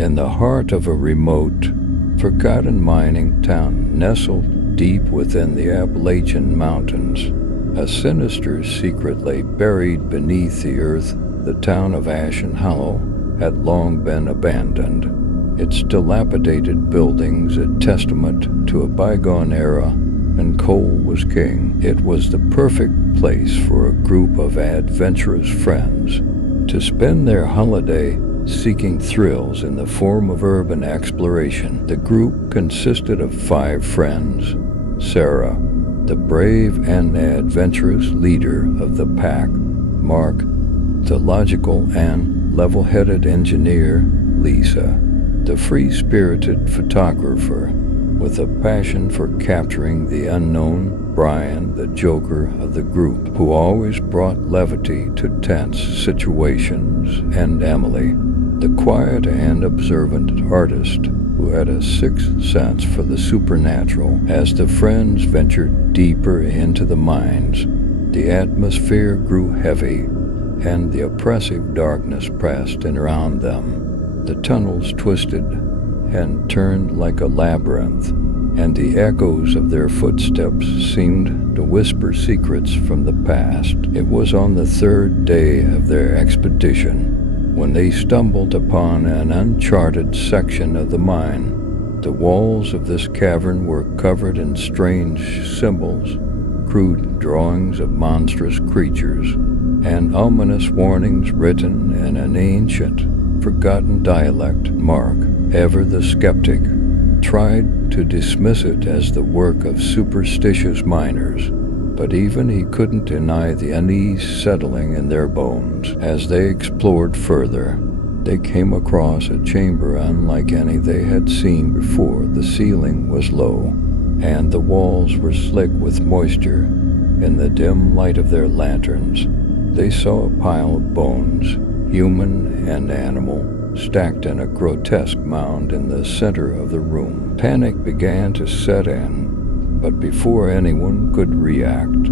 In the heart of a remote, forgotten mining town nestled deep within the Appalachian Mountains, a sinister secret lay buried beneath the earth. The town of Ashen Hollow had long been abandoned, its dilapidated buildings a testament to a bygone era, and coal was king. It was the perfect place for a group of adventurous friends to spend their holiday seeking thrills in the form of urban exploration. The group consisted of 5 friends: Sarah, the brave and adventurous leader of the pack; Mark, the logical and level-headed engineer; Lisa, the free-spirited photographer with a passion for capturing the unknown; Brian, the joker of the group, who always brought levity to tense situations; and Emily, the quiet and observant artist who had a sixth sense for the supernatural. As the friends ventured deeper into the mines, the atmosphere grew heavy, and the oppressive darkness pressed in around them. The tunnels twisted and turned like a labyrinth, and the echoes of their footsteps seemed to whisper secrets from the past. It was on the 3rd day of their expedition when they stumbled upon an uncharted section of the mine. The walls of this cavern were covered in strange symbols, crude drawings of monstrous creatures, and ominous warnings written in an ancient, forgotten dialect. Mark, ever the skeptic, tried to dismiss it as the work of superstitious miners, but even he couldn't deny the unease settling in their bones. As they explored further, they came across a chamber unlike any they had seen before. The ceiling was low, and the walls were slick with moisture. In the dim light of their lanterns, they saw a pile of bones, human and animal, stacked in a grotesque mound in the center of the room. Panic began to set in, but before anyone could react,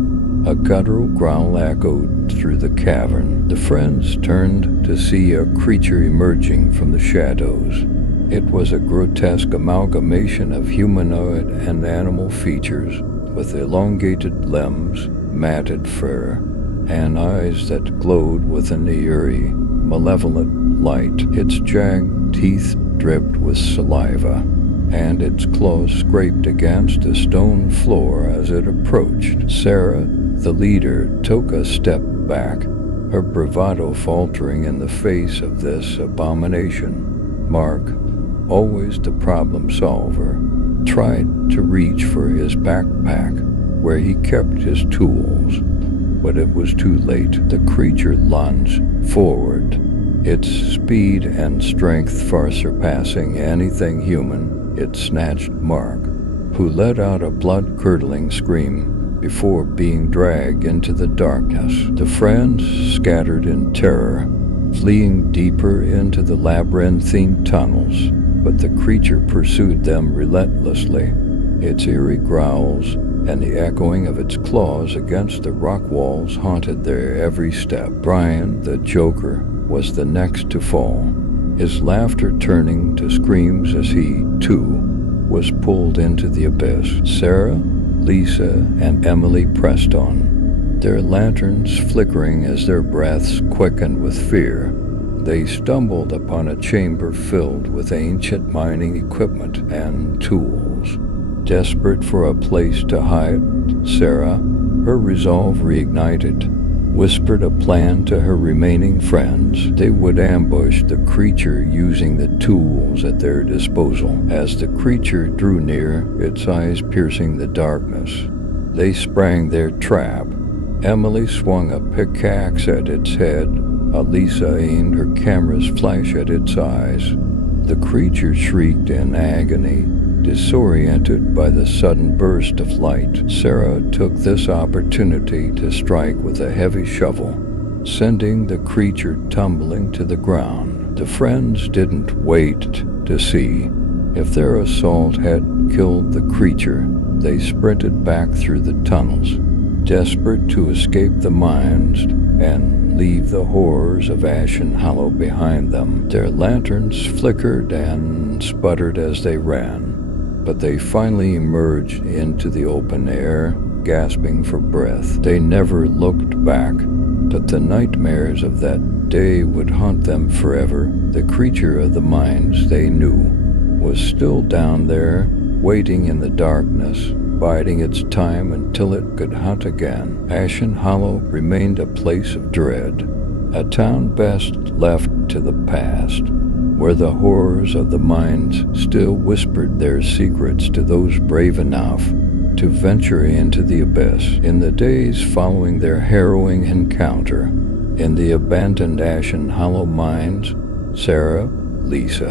a guttural growl echoed through the cavern. The friends turned to see a creature emerging from the shadows. It was a grotesque amalgamation of humanoid and animal features, with elongated limbs, matted fur, and eyes that glowed with an eerie, malevolent light. Its jagged teeth dripped with saliva, and its claws scraped against the stone floor as it approached. Sarah, the leader, took a step back, her bravado faltering in the face of this abomination. Mark, always the problem solver, tried to reach for his backpack, where he kept his tools, but it was too late. The creature lunged forward, its speed and strength far surpassing anything human. It snatched Mark, who let out a blood-curdling scream before being dragged into the darkness. The friends scattered in terror, fleeing deeper into the labyrinthine tunnels, but the creature pursued them relentlessly. Its eerie growls and the echoing of its claws against the rock walls haunted their every step. Brian, the joker, was the next to fall, his laughter turning to screams as he, too, was pulled into the abyss. Sarah, Lisa, and Emily pressed on, their lanterns flickering as their breaths quickened with fear. They stumbled upon a chamber filled with ancient mining equipment and tools. Desperate for a place to hide, Sarah, her resolve reignited, whispered a plan to her remaining friends. They would ambush the creature using the tools at their disposal. As the creature drew near, its eyes piercing the darkness, they sprang their trap. Emily swung a pickaxe at its head. Elisa aimed her camera's flash at its eyes. The creature shrieked in agony, disoriented by the sudden burst of light. Sarah took this opportunity to strike with a heavy shovel, sending the creature tumbling to the ground. The friends didn't wait to see if their assault had killed the creature. They sprinted back through the tunnels, desperate to escape the mines and leave the horrors of Ashen Hollow behind them. Their lanterns flickered and sputtered as they ran, but they finally emerged into the open air, gasping for breath. They never looked back, but the nightmares of that day would haunt them forever. The creature of the mines they knew was still down there, waiting in the darkness, biding its time until it could hunt again. Ashen Hollow remained a place of dread, a town best left to the past, where the horrors of the mines still whispered their secrets to those brave enough to venture into the abyss. In the days following their harrowing encounter in the abandoned Ashen Hollow mines, Sarah, Lisa,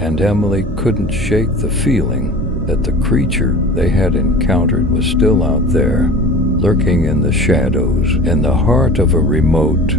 and Emily couldn't shake the feeling that the creature they had encountered was still out there, lurking in the shadows, in the heart of a remote,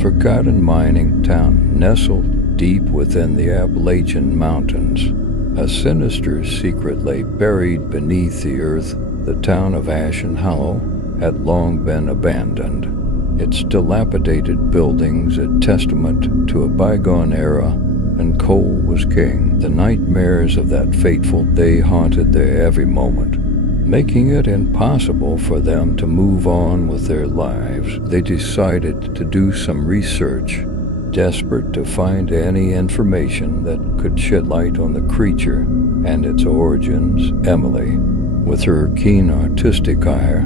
forgotten mining town nestled deep within the Appalachian Mountains. A sinister secret lay buried beneath the earth. The town of Ashen Hollow had long been abandoned, its dilapidated buildings a testament to a bygone era, and coal was king. The nightmares of that fateful day haunted their every moment, making it impossible for them to move on with their lives. They decided to do some research, desperate to find any information that could shed light on the creature and its origins. Emily, with her keen artistic eye,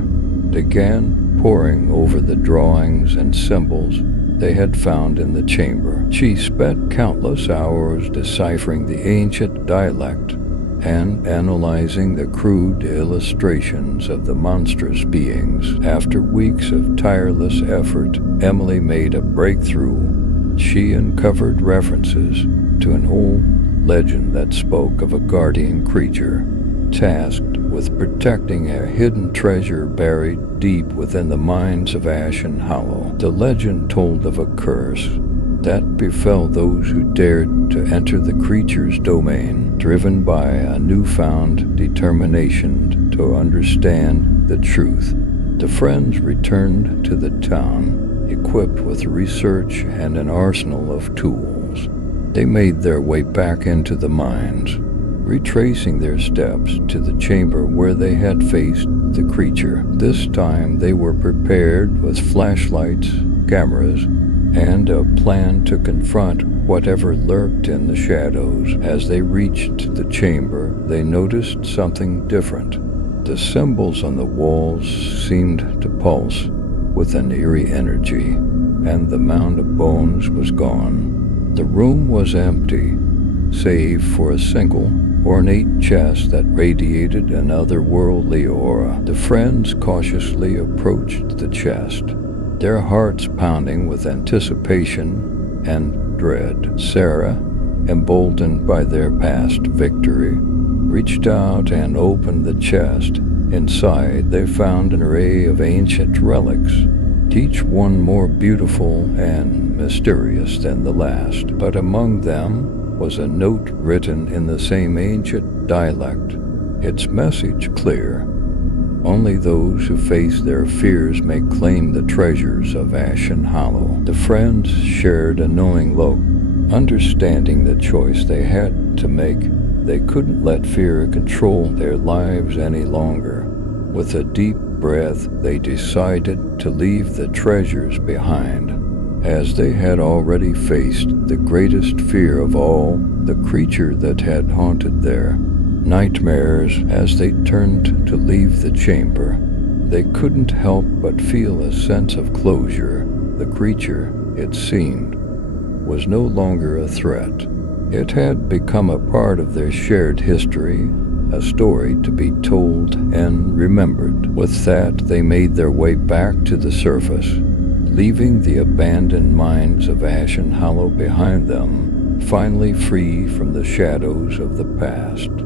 began poring over the drawings and symbols they had found in the chamber. She spent countless hours deciphering the ancient dialect and analyzing the crude illustrations of the monstrous beings. After weeks of tireless effort, Emily made a breakthrough. She uncovered references to an old legend that spoke of a guardian creature tasked with protecting a hidden treasure buried deep within the mines of Ashen Hollow. The legend told of a curse that befell those who dared to enter the creature's domain, driven by a newfound determination to understand the truth. The friends returned to the town, equipped with research and an arsenal of tools. They made their way back into the mines, retracing their steps to the chamber where they had faced the creature. This time they were prepared with flashlights, cameras, and a plan to confront whatever lurked in the shadows. As they reached the chamber, they noticed something different. The symbols on the walls seemed to pulse with an eerie energy, and the mound of bones was gone. The room was empty, save for a single ornate chest that radiated an otherworldly aura. The friends cautiously approached the chest, their hearts pounding with anticipation and dread. Sarah, emboldened by their past victory, reached out and opened the chest. Inside, they found an array of ancient relics, each one more beautiful and mysterious than the last. But among them was a note written in the same ancient dialect, its message clear: only those who face their fears may claim the treasures of Ashen Hollow. The friends shared a knowing look, understanding the choice they had to make. They couldn't let fear control their lives any longer. With a deep breath, they decided to leave the treasures behind, as they had already faced the greatest fear of all, the creature that had haunted their nightmares. As they turned to leave the chamber, they couldn't help but feel a sense of closure. The creature, it seemed, was no longer a threat. It had become a part of their shared history, a story to be told and remembered. With that, they made their way back to the surface, leaving the abandoned mines of Ashen Hollow behind them, finally free from the shadows of the past.